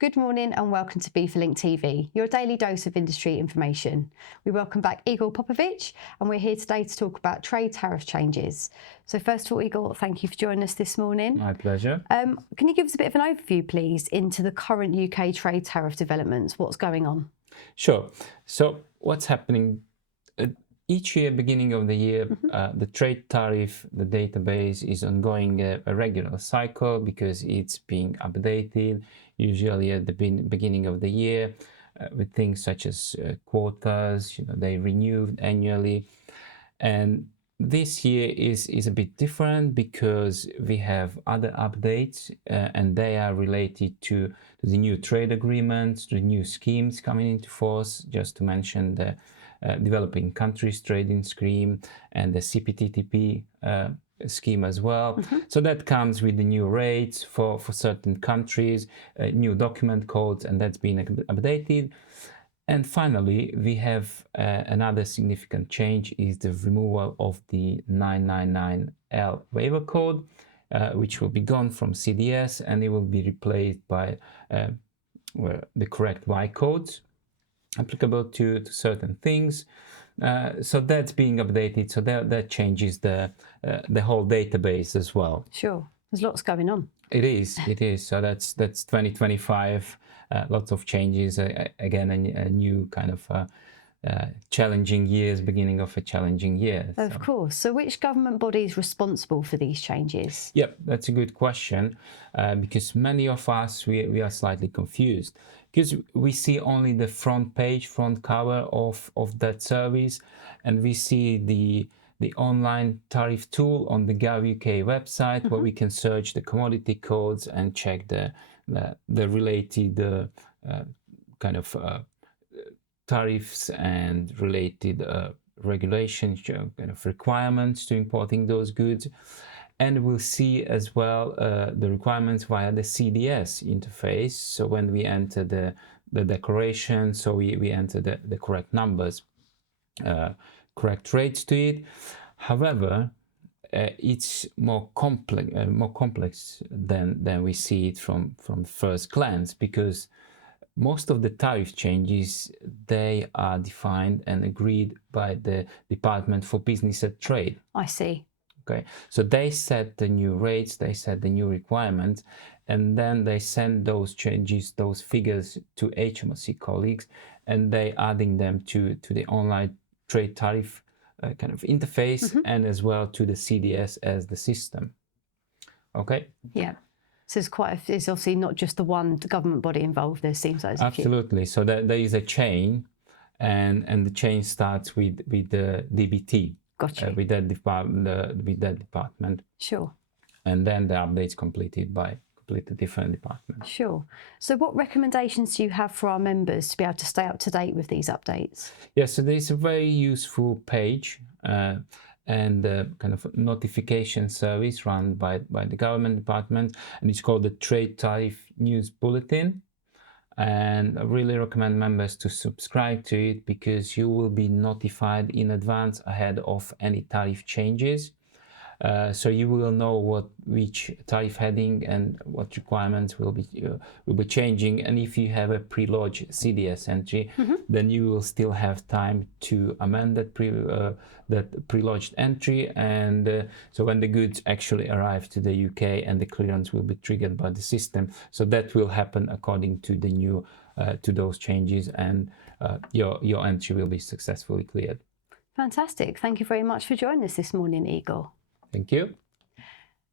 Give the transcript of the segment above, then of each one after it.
Good morning and welcome to Beeferlink TV, your daily dose of industry information. We welcome back Igor Popovics and we're here today to talk about trade tariff changes. So first of all, Igor, thank you for joining us this morning. My pleasure. Can you give us a bit of an overview, please, into the current UK trade tariff developments? What's going on? Sure. So what's happening? Each year, beginning of the year, the trade tariff, the database is ongoing a regular cycle because it's being updated, usually at the beginning of the year, with things such as quotas. They renew annually. And this year is a bit different because we have other updates and they are related to the new trade agreements, the new schemes coming into force, just to mention the developing countries trading scheme and the CPTPP scheme as well. So that comes with the new rates for certain countries, new document codes, and that's been updated. And finally, we have another significant change is the removal of the 999L waiver code, which will be gone from CDS and it will be replaced by the correct Y codes applicable to certain things. So that's being updated. So that changes the whole database as well. Sure, there's lots going on. It is. So that's 2025. Lots of changes. Again, a new kind of challenging years, beginning of a challenging year. Of course. So which government body is responsible for these changes? Yep, that's a good question because many of us, we are slightly confused because we see only the front cover of that service, and we see the online tariff tool on the Gov UK website where we can search the commodity codes and check the related kind of tariffs and related regulations, kind of requirements to importing those goods. And we'll see as well the requirements via the CDS interface. So when we enter the declaration, so we enter the correct numbers, correct rates to it. However, it's more complex than we see it from first glance, because most of the tariff changes, they are defined and agreed by the Department for Business and Trade. I see. Okay, so they set the new rates, they set the new requirements, and then they send those changes, those figures to HMRC colleagues, and they adding them to the online trade tariff kind of interface and as well to the CDS as the system. Okay. Yeah. So it's obviously not just the one government body involved. There seems like absolutely. So there is a chain, and the chain starts with the DBT. Gotcha. With that department. Sure. And then the updates completed by completely different departments. Sure. So what recommendations do you have for our members to be able to stay up to date with these updates? Yes, so there's a very useful page and kind of notification service run by the government department, and it's called the Trade Tariff News Bulletin. And I really recommend members to subscribe to it because you will be notified in advance ahead of any tariff changes. So you will know which tariff heading and what requirements will be changing. And if you have a pre-lodged CDS entry, then you will still have time to amend that pre-lodged entry. And so when the goods actually arrive to the UK, and the clearance will be triggered by the system, so that will happen according to the new to those changes, and your entry will be successfully cleared. Fantastic. Thank you very much for joining us this morning, Igor. Thank you.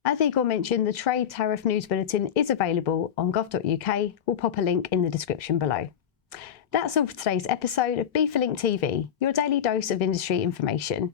As Igor mentioned, the Trade Tariff News Bulletin is available on gov.uk. We'll pop a link in the description below. That's all for today's episode of Beeferlink TV, your daily dose of industry information.